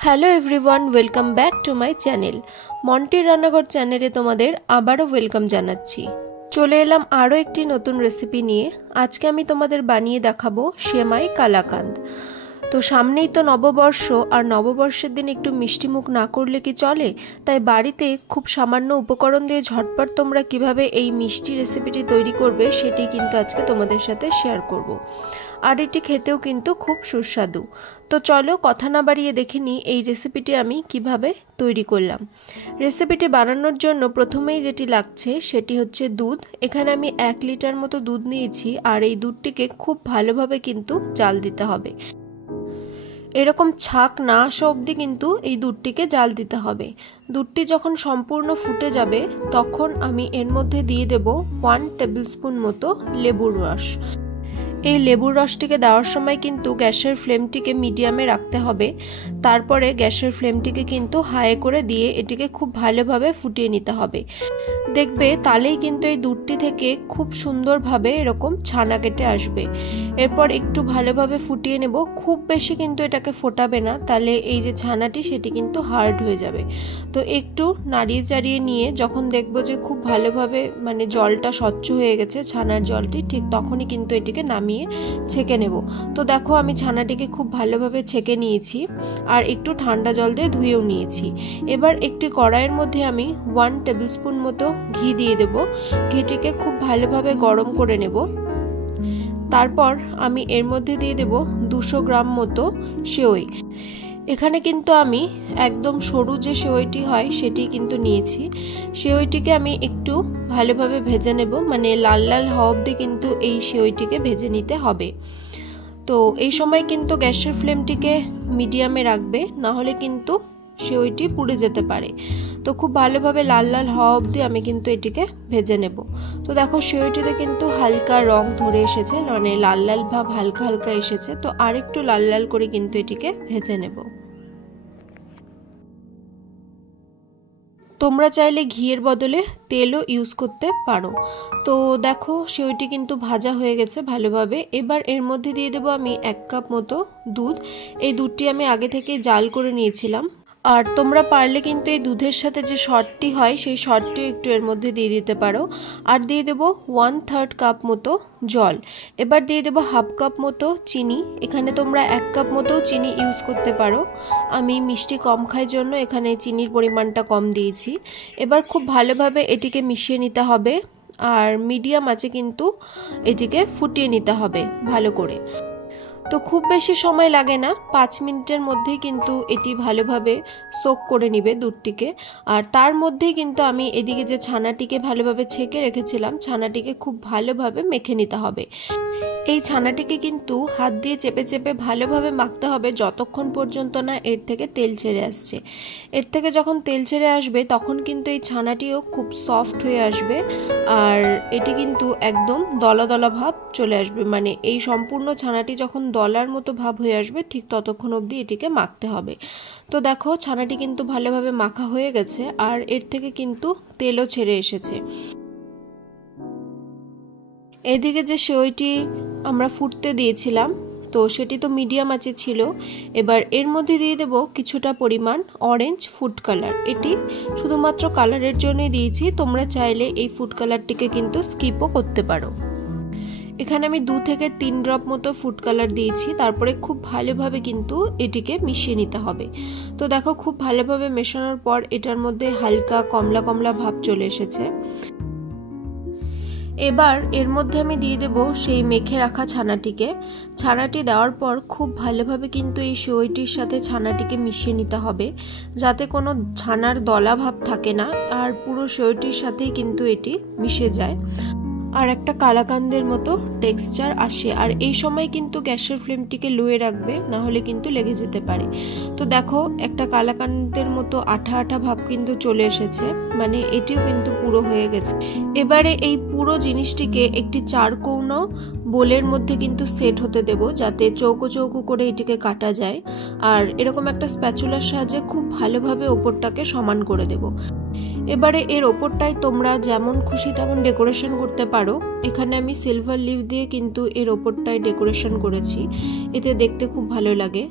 Hello everyone, welcome back to my channel. মন্টির রান্নাঘর চ্যানেলে তোমাদের আবারও ওয়েলকাম জানাচ্ছি। চলে এলাম আরও একটি নতুন রেসিপি নিয়ে। আজকে আমি তোমাদের বানিয়ে দেখাবো সেমাই কালাকাঁদ। তো সামনেই তো নববর্ষ, আর নববর্ষের দিন একটু মিষ্টি মুখ না করলে কি চলে? তাই বাড়িতে খুব সামান্য উপকরণ দিয়ে ঝটপট তোমরা কিভাবে এই মিষ্টি রেসিপিটি তৈরি করবে সেটি কিন্তু আজকে তোমাদের সাথে শেয়ার করব। আর এটি খেতেও কিন্তু খুব সুস্বাদু। তো চলো কথা না বাড়িয়ে দেখে নিই এই রেসিপিটি আমি কিভাবে তৈরি করলাম। রেসিপিটি বানানোর জন্য প্রথমেই যেটি লাগছে সেটি হচ্ছে দুধ। এখানে আমি 1 লিটার মতো দুধ নিয়েছি, আর এই দুধটিকে খুব ভালোভাবে কিন্তু জাল দিতে হবে। এরকম ছাক না আসা অবধি কিন্তু এই দুধটিকে জাল দিতে হবে। দুধটি যখন সম্পূর্ণ ফুটে যাবে তখন আমি এর মধ্যে দিয়ে দেব 1 টেবিল স্পুন মতো লেবুর রস। এই লেবুর রসটিকে দেওয়ার সময় কিন্তু গ্যাসের ফ্লেমটিকে মিডিয়ামে রাখতে হবে। তারপরে গ্যাসের ফ্লেমটিকে কিন্তু হাই করে দিয়ে এটিকে খুব ভালোভাবে ফুটিয়ে নিতে হবে। দেখবে তাহলেই কিন্তু এই দুধটি থেকে খুব সুন্দরভাবে এরকম ছানা কেটে আসবে। এরপর একটু ভালোভাবে ফুটিয়ে নেব, খুব বেশি কিন্তু এটাকে ফোটাবে না, তাহলে এই যে ছানাটি সেটি কিন্তু হার্ড হয়ে যাবে। তো একটু নাড়িয়ে চাড়িয়ে নিয়ে যখন দেখবো যে খুব ভালোভাবে জলটা স্বচ্ছ হয়ে গেছে, ছানার জলটি, ঠিক তখনই কিন্তু এটিকে নামিয়ে ছেঁকে নেব। তো দেখো আমি ছানাটিকে খুব ভালোভাবে ছেঁকে নিয়েছি, আর একটু ঠান্ডা জল দিয়ে ধুয়েও নিয়েছি। এবার একটি কড়াইয়ের মধ্যে আমি 1 টেবিল স্পুন মতো ঘি দিয়ে দেব। ঘিটিকে খুব ভালোভাবে গরম করে নেব। তারপর আমি এর মধ্যে দিয়ে দেব 200 গ্রাম মতো সেওই। এখানে কিন্তু আমি একদম সরু যে সেওইটি হয় সেটি কিন্তু নিয়েছি। সেওইটিকে আমি একটু ভালোভাবে ভেজে নেব, লাল লাল হওয়া অবধি কিন্তু এই সেওইটিকে ভেজে নিতে হবে। তো এই সময় কিন্তু গ্যাসের ফ্লেমটিকে মিডিয়ামে রাখবে, না হলে কিন্তু সেওইটি পুড়ে যেতে পারে। তো খুব ভালোভাবে লাল লাল হওয়া অবধি আমি কিন্তু এটিকে ভেজে নেব। তো দেখো সেওইটিতে কিন্তু হালকা রং ধরে এসেছে, লাল লাল ভাব হালকা হালকা এসেছে। তো আর একটু লাল লাল করে কিন্তু এটিকে ভেজে নেব। তোমরা চাইলে ঘিয়ের বদলে তেলও ইউজ করতে পারো। তো দেখো সেওইটি কিন্তু ভাজা হয়ে গেছে ভালোভাবে। এবার এর মধ্যে দিয়ে দেবো আমি 1 কাপ মতো দুধ। এই দুধটি আমি আগে থেকে জাল করে নিয়েছিলাম। আর তোমরা পারলে কিন্তু এই দুধের সাথে যে শর্টটি হয় সেই শর্টটিও একটু এর মধ্যে দিয়ে দিতে পারো। আর দিয়ে দেবো 1/3 কাপ মতো জল। এবার দিয়ে দেবো 1/2 কাপ মতো চিনি। এখানে তোমরা 1 কাপ মতো চিনি ইউজ করতে পারো। আমি মিষ্টি কম খাই জন্য এখানে চিনির পরিমাণটা কম দিয়েছি। এবার খুব ভালোভাবে এটিকে মিশিয়ে নিতে হবে, আর মিডিয়াম আঁচে কিন্তু এটিকে ফুটিয়ে নিতে হবে ভালো করে। তো খুব বেশি সময় লাগে না, 5 মিনিটের মধ্যেই কিন্তু এটি ভালোভাবে সোক করে নিবে দুধটিকে। আর তার মধ্যেই কিন্তু আমি এদিকে যে ছানাটিকে ভালোভাবে ছেঁকে রেখেছিলাম, ছানাটিকে খুব ভালোভাবে মেখে নিতে হবে। এই ছানাটিকে কিন্তু হাত দিয়ে চেপে চেপে ভালোভাবে মাখতে হবে যতক্ষণ পর্যন্ত না এর থেকে তেল ছেড়ে আসছে। এর থেকে যখন তেল ছেড়ে আসবে তখন কিন্তু এই ছানাটিও খুব সফট হয়ে আসবে, আর এটি কিন্তু একদম দলা দলা ভাব চলে আসবে। এই সম্পূর্ণ ছানাটি যখন দলার মতো ভাব হয়ে আসবে ঠিক ততক্ষণ অবধি এটিকে মাখতে হবে। তো দেখো ছানাটি কিন্তু ভালোভাবে মাখা হয়ে গেছে, আর এর থেকে কিন্তু তেলও ছেড়ে এসেছে। এদিকে যে সেওইটি আমরা ফুটতে দিয়েছিলাম, তো সেটি তো মিডিয়াম আঁচে ছিল। এবার এর মধ্যে দিয়ে দেব কিছুটা পরিমাণ অরেঞ্জ ফুড কালার। এটি শুধুমাত্র কালারের জন্যই দিয়েছি, তোমরা চাইলে এই ফুড কালারটিকে কিন্তু স্কিপও করতে পারো। এখানে আমি 2 থেকে 3 ড্রপ মতো ফুড কালার দিয়েছি। তারপরে খুব ভালোভাবে কিন্তু এটিকে মিশিয়ে নিতে হবে। তো দেখো খুব ভালোভাবে মেশানোর পর এটার মধ্যে হালকা কমলা কমলা ভাব চলে এসেছে। এবার এর মধ্যে আমি দিয়ে দেব সেই মেখে রাখা ছানাটিকে। ছানাটি দেওয়ার পর খুব ভালোভাবে কিন্তু এই সেওইটির সাথে ছানাটিকে মিশিয়ে নিতে হবে, যাতে কোনো ছানার দলা ভাব থাকে না, আর পুরো সেওইটির সাথেই কিন্তু এটি মিশে যায়, আর একটা কালাকাঁদের মতো টেক্সচার আসে। আর এই সময় কিন্তু গ্যাসের ফ্লেমটিকে লোয়ে রাখবে, না হলে কিন্তু লেগে যেতে পারে। তো দেখো একটা কালাকাঁদের মতো আঠা আঠা ভাব কিন্তু চলে এসেছে, এটিও কিন্তু পুরো হয়ে গেছে। এবারে এই পুরো জিনিসটিকে একটি 4 কোণ বোলের মধ্যে কিন্তু সেট হতে দেব, যাতে চৌকো চৌকো করে এটিকে কাটা যায়। আর এরকম একটা স্প্যাচুলার সাহায্যে খুব ভালোভাবে ওপরটাকে সমান করে দেব। এবারে এর ওপরটায় তোমরা যেমন খুশি তেমন ডেকোরেশন করতে পারো। এখানে আমি সিলভার লিভ দিয়ে কিন্তু এর ওপরটায় ডেকোরেশন করেছি, এতে দেখতে খুব ভালো লাগে।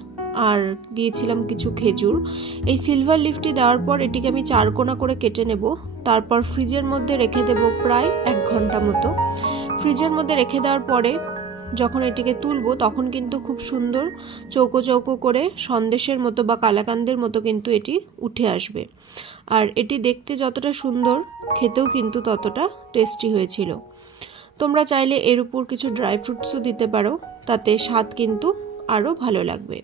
আর দিয়েছিলাম কিছু খেজুর। এই সিলভার লিফটি দেওয়ার পর এটিকে আমি 4 কোনা করে কেটে নেব। তারপর ফ্রিজের মধ্যে রেখে দেব প্রায় 1 ঘন্টা মতো। ফ্রিজের মধ্যে রেখে দেওয়ার পরে যখন এটিকে তুলবো তখন কিন্তু খুব সুন্দর চৌকো চৌকো করে সন্দেশের মতো বা কালাকান্দের মতো কিন্তু এটি উঠে আসবে। আর এটি দেখতে যতটা সুন্দর, খেতেও কিন্তু ততটা টেস্টি হয়েছিল। তোমরা চাইলে এর উপর কিছু ড্রাই ফ্রুটসও দিতে পারো, তাতে স্বাদ কিন্তু আরও ভালো লাগবে।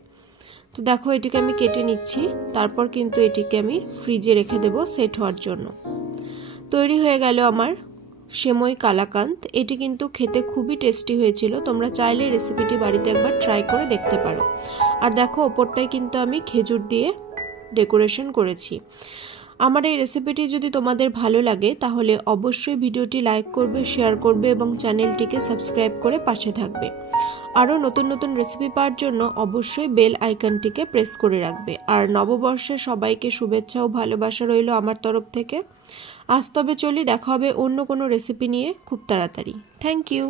তো দেখো এটিকে আমি কেটে নিচ্ছি, তারপর কিন্তু এটিকে আমি ফ্রিজে রেখে দেব সেট হওয়ার জন্য। তৈরি হয়ে গেল আমার সেমই কালাকান্দ। এটি কিন্তু খেতে খুবই টেস্টি হয়েছিল। তোমরা চাইলে রেসিপিটি বাড়িতে একবার ট্রাই করে দেখতে পারো। আর দেখো ওপরটায় কিন্তু আমি খেজুর দিয়ে ডেকোরেশন করেছি। আমার এই রেসিপিটি যদি তোমাদের ভালো লাগে তাহলে অবশ্যই ভিডিওটি লাইক করবে, শেয়ার করবে এবং চ্যানেলটিকে সাবস্ক্রাইব করে পাশে থাকবে। আরও নতুন নতুন রেসিপি পাওয়ার জন্য অবশ্যই বেল আইকনটিকে প্রেস করে রাখবে। আর নববর্ষে সবাইকে শুভেচ্ছা ও ভালোবাসা রইল আমার তরফ থেকে। আজ তবে চলি, দেখা হবে অন্য কোনো রেসিপি নিয়ে খুব তাড়াতাড়ি। Thank you.